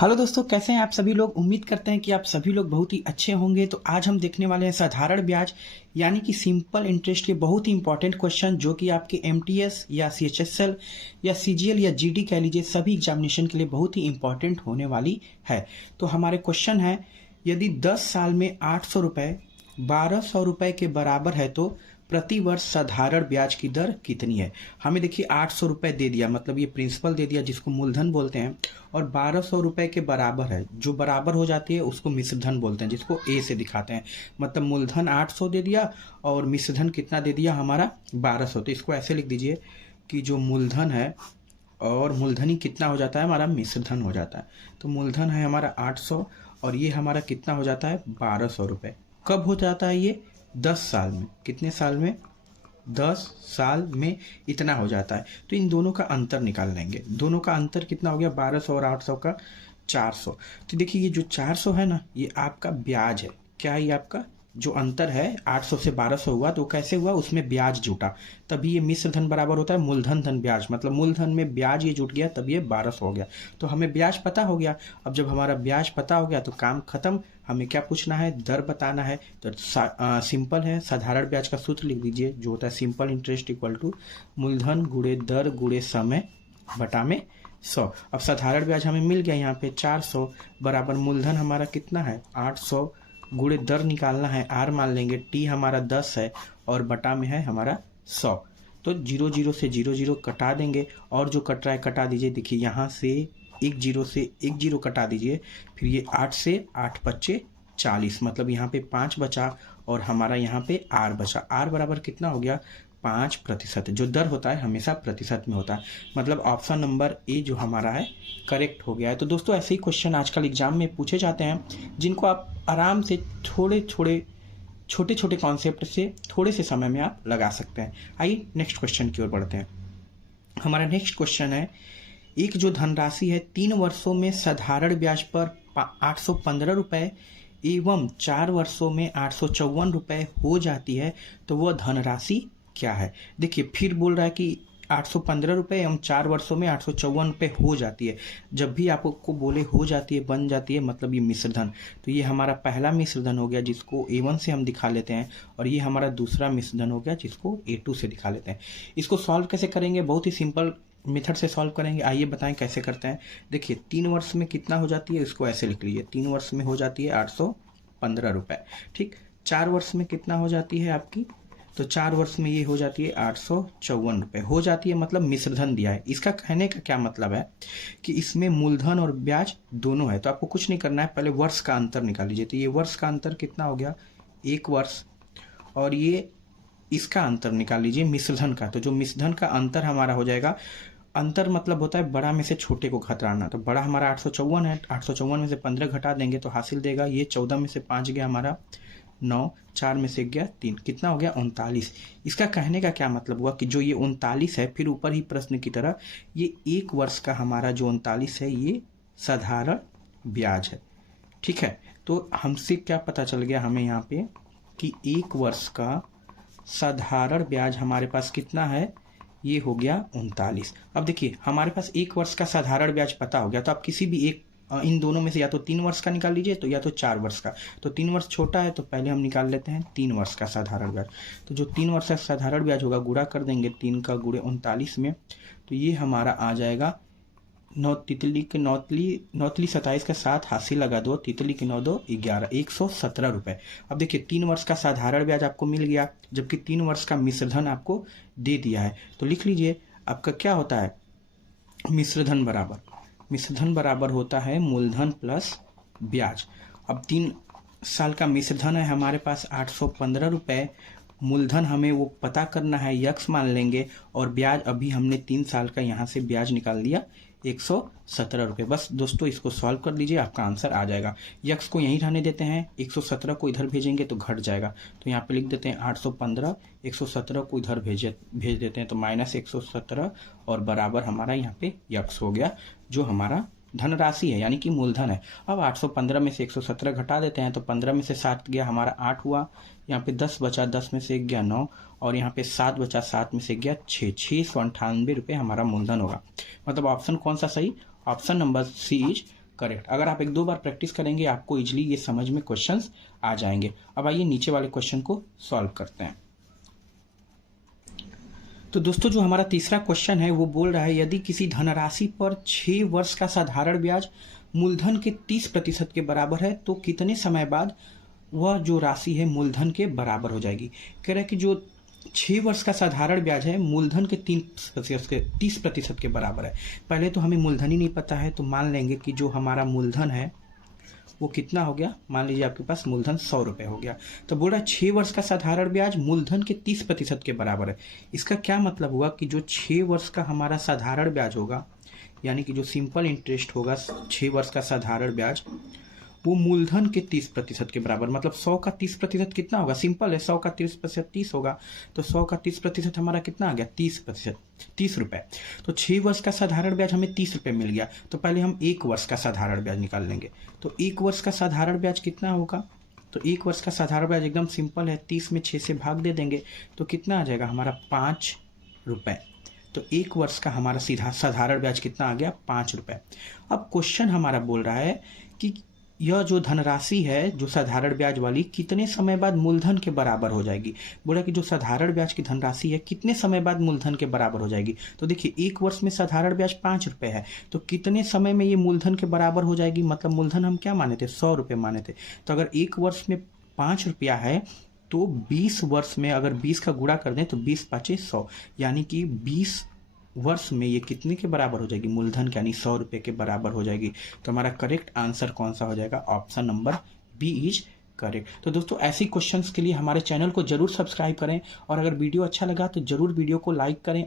Hello दोस्तों, कैसे हैं आप सभी लोग। उम्मीद करते हैं कि आप सभी लोग बहुत ही अच्छे होंगे। तो आज हम देखने वाले हैं साधारण ब्याज यानी कि सिंपल इंटरेस्ट के बहुत ही इंपॉर्टेंट क्वेश्चन, जो कि आपके एमटीएस या सीएचएसएल या सीजीएल या जीडी कह लीजिए, सभी एग्जामिनेशन के लिए बहुत ही इंपॉर्टेंट होने वाली है। तो हमारे क्वेश्चन है, यदि 10 साल में 800 रुपये 1200 रुपये के बराबर है तो प्रति वर्ष साधारण ब्याज की दर कितनी है। हमें देखिए 800 रुपये दे दिया, मतलब ये प्रिंसिपल दे दिया जिसको मूलधन बोलते हैं, और 1200 रुपये के बराबर है। जो बराबर हो जाती है उसको मिश्रधन बोलते हैं, जिसको ए से दिखाते हैं। मतलब मूलधन 800 दे दिया और मिश्रधन कितना दे दिया हमारा 1200। तो इसको ऐसे लिख दीजिए कि जो मूलधन है और मूलधन ही कितना हो जाता है हमारा मिश्रधन हो जाता है। तो मूलधन है हमारा 800 और ये हमारा कितना हो जाता है 1200 रुपये। कब हो जाता है ये 10 साल में। कितने साल में 10 साल में इतना हो जाता है। तो इन दोनों का अंतर निकाल लेंगे। दोनों का अंतर कितना हो गया 1200 और 800 का 400। तो देखिए ये जो 400 है ना, ये आपका ब्याज है। क्या ये आपका जो अंतर है 800 से 1200 हुआ, तो कैसे हुआ, उसमें ब्याज जुटा, तभी ये मिश्र धन बराबर होता है मूलधन धन ब्याज। मतलब मूलधन में ब्याज ये जुट गया तब ये 1200 हो गया। तो हमें ब्याज पता हो गया। अब जब हमारा ब्याज पता हो गया तो काम खत्म। हमें क्या पूछना है, दर बताना है। तो सिंपल है, साधारण ब्याज का सूत्र लिख दीजिए, जो होता है सिंपल इंटरेस्ट इक्वल टू मूलधन गुणे दर गुणे समय बटा में 100। अब साधारण ब्याज हमें मिल गया यहाँ पे 400 बराबर मूलधन हमारा कितना है 800 गुणे दर निकालना है, आर मान लेंगे, टी हमारा 10 है और बटा में है हमारा 100। तो 0 से 0 कटा देंगे और जो कट रहा है कटा दीजिए। देखिए यहाँ से 1 से 1 कटा दीजिए, फिर ये 8 से 8 पच्चे 40, मतलब यहाँ पे 5 बचा और हमारा यहाँ पे आर बचा। आर बराबर कितना हो गया 5%। जो दर होता है हमेशा प्रतिशत में होता है। मतलब ऑप्शन नंबर ए जो हमारा है करेक्ट हो गया है। तो दोस्तों ऐसे ही क्वेश्चन आजकल एग्जाम में पूछे जाते हैं, जिनको आप आराम से छोटे छोटे कॉन्सेप्ट से थोड़े से समय में आप लगा सकते हैं। आइए नेक्स्ट क्वेश्चन की ओर बढ़ते हैं। हमारा नेक्स्ट क्वेश्चन है, एक जो धनराशि है 3 वर्षों में साधारण ब्याज पर 815 रुपये एवं 4 वर्षों में 854 रुपये हो जाती है, तो वह धनराशि क्या है। देखिए फिर बोल रहा है कि 815 रुपये एवं 4 वर्षों में 854 रुपये हो जाती है। जब भी आपको बोले हो जाती है, बन जाती है, मतलब ये मिश्रधन। तो ये हमारा पहला मिश्रधन हो गया जिसको A1 से हम दिखा लेते हैं, और ये हमारा दूसरा मिश्रधन हो गया जिसको A2 से दिखा लेते हैं। इसको सॉल्व कैसे करेंगे, बहुत ही सिंपल मेथड से सॉल्व करेंगे। आइए बताएं कैसे करते हैं। देखिए 3 वर्ष में कितना हो जाती है, इसको ऐसे लिख लीजिए, 3 वर्ष में हो जाती है 815 रुपये। ठीक, 4 वर्ष में कितना हो जाती है आपकी, तो 4 वर्ष में ये हो जाती है 854 रुपये हो जाती है। मतलब मिश्रधन दिया है। इसका कहने का क्या मतलब है कि इसमें मूलधन और ब्याज दोनों है। तो आपको कुछ नहीं करना है, पहले वर्ष का अंतर निकाल लीजिए। तो ये वर्ष का अंतर कितना हो गया 1 वर्ष, और ये इसका अंतर निकाल लीजिए मिश्रधन का। तो जो मिश्रधन का अंतर हमारा हो जाएगा, अंतर मतलब होता है बड़ा में से छोटे को घटाना। तो बड़ा हमारा 854 है, 854 में से 15 घटा देंगे तो हासिल देगा ये 14 में से 5 गया हमारा 9, 4 में से गया 3, कितना हो गया 39। इसका कहने का क्या मतलब हुआ कि जो ये 39 है, फिर ऊपर ही प्रश्न की तरह ये 1 वर्ष का हमारा जो 39 है ये साधारण ब्याज है। ठीक है, तो हमसे क्या पता चल गया हमें यहाँ पे कि 1 वर्ष का साधारण ब्याज हमारे पास कितना है, ये हो गया 39। अब देखिए हमारे पास 1 वर्ष का साधारण ब्याज पता हो गया, तो आप किसी भी एक इन दोनों में से या तो 3 वर्ष का निकाल लीजिए, तो या तो 4 वर्ष का। तो 3 वर्ष छोटा है तो पहले हम निकाल लेते हैं 3 वर्ष का साधारण ब्याज। तो जो 3 वर्ष का साधारण ब्याज होगा गुणा कर देंगे 3 का गुणे 39 में, तो ये हमारा आ जाएगा 9 तितली के 9 27 का 7 हासिल लगा 2, तितली के 9 2 11, 117 रुपये। अब देखिए 3 वर्ष का साधारण ब्याज आपको मिल गया, जबकि 3 वर्ष का मिश्रधन आपको दे दिया है। तो लिख लीजिए आपका क्या होता है, मिश्रधन बराबर होता है मूलधन प्लस ब्याज। अब 3 साल का मिश्रधन है हमारे पास 815 रुपये, मूलधन हमें वो पता करना है, यक्स मान लेंगे, और ब्याज अभी हमने 3 साल का यहाँ से ब्याज निकाल दिया 117 रुपये। बस दोस्तों इसको सॉल्व कर लीजिए, आपका आंसर आ जाएगा। यक्स को यहीं रहने देते हैं, 117 को इधर भेजेंगे तो घट जाएगा। तो यहाँ पे लिख देते हैं 815, 117 को इधर भेज देते हैं तो माइनस 117, और बराबर हमारा यहाँ पे यक्स हो गया जो हमारा धनराशि है, यानी कि मूलधन है। अब 815 में से 117 घटा देते हैं तो 15 में से 7 गया हमारा 8 हुआ, यहाँ पे 10 बचा, 10 में से 1 गया 9, और यहाँ पे 7 बचा, 7 में से गया 698 रुपये हमारा मूलधन होगा। मतलब ऑप्शन कौन सा सही, option number C is correct. अगर आप 1-2 बार प्रैक्टिस करेंगे आपको इजीली ये समझ में क्वेश्चंस आ जाएंगे। अब आइए नीचे वाले क्वेश्चन को सॉल्व करते हैं। तो दोस्तों जो हमारा तीसरा क्वेश्चन है वो बोल रहा है यदि किसी धनराशि पर 6 वर्ष का साधारण ब्याज मूलधन के 30% के बराबर है तो कितने समय बाद वह जो राशि है मूलधन के बराबर हो जाएगी। कह रहा है कि जो 6 वर्ष का साधारण ब्याज है मूलधन के 30% के बराबर है। पहले तो हमें मूलधन ही नहीं पता है, तो मान लेंगे कि जो हमारा मूलधन है वो कितना हो गया। मान लीजिए आपके पास मूलधन 100 रुपये हो गया, तो बोल रहा है 6 वर्ष का साधारण ब्याज मूलधन के 30% के बराबर है। इसका क्या मतलब हुआ कि जो 6 वर्ष का हमारा साधारण ब्याज होगा, यानी कि जो सिंपल इंटरेस्ट होगा 6 वर्ष का साधारण ब्याज, वो मूलधन के 30% के बराबर, मतलब 100 का 30% कितना होगा। सिंपल है, 100 का 30% 30 होगा, तो 100 का 30% हमारा कितना आ गया 30%, 30 रुपये। तो 6 वर्ष का साधारण ब्याज हमें 30 रुपये मिल गया। तो पहले हम 1 वर्ष का साधारण ब्याज निकाल लेंगे। तो 1 वर्ष का साधारण ब्याज कितना होगा, तो 1 वर्ष का साधारण ब्याज एकदम सिंपल है, 30 में 6 से भाग दे देंगे तो कितना आ जाएगा हमारा 5 रुपये। तो 1 वर्ष का हमारा सीधा साधारण ब्याज कितना आ गया 5 रुपये। अब क्वेश्चन हमारा बोल रहा है कि यह जो धनराशि है जो साधारण ब्याज वाली कितने समय बाद मूलधन के बराबर हो जाएगी। बोला कि जो साधारण ब्याज की धनराशि है कितने समय बाद मूलधन के बराबर हो जाएगी। तो देखिए 1 वर्ष में साधारण ब्याज 5 रुपये है, तो कितने समय में ये मूलधन के बराबर हो जाएगी। मतलब मूलधन हम क्या माने थे 100 रुपये माने थे, तो अगर 1 वर्ष में 5 रुपया है तो 20 वर्ष में अगर 20 का गुणा कर दें तो 20 5 100, यानी कि 20 वर्ष में ये कितने के बराबर हो जाएगी मूलधन के, यानी 100 रुपये के बराबर हो जाएगी। तो हमारा करेक्ट आंसर कौन सा हो जाएगा, option number B is correct. तो दोस्तों ऐसी क्वेश्चंस के लिए हमारे चैनल को जरूर सब्सक्राइब करें और अगर वीडियो अच्छा लगा तो जरूर वीडियो को लाइक करें।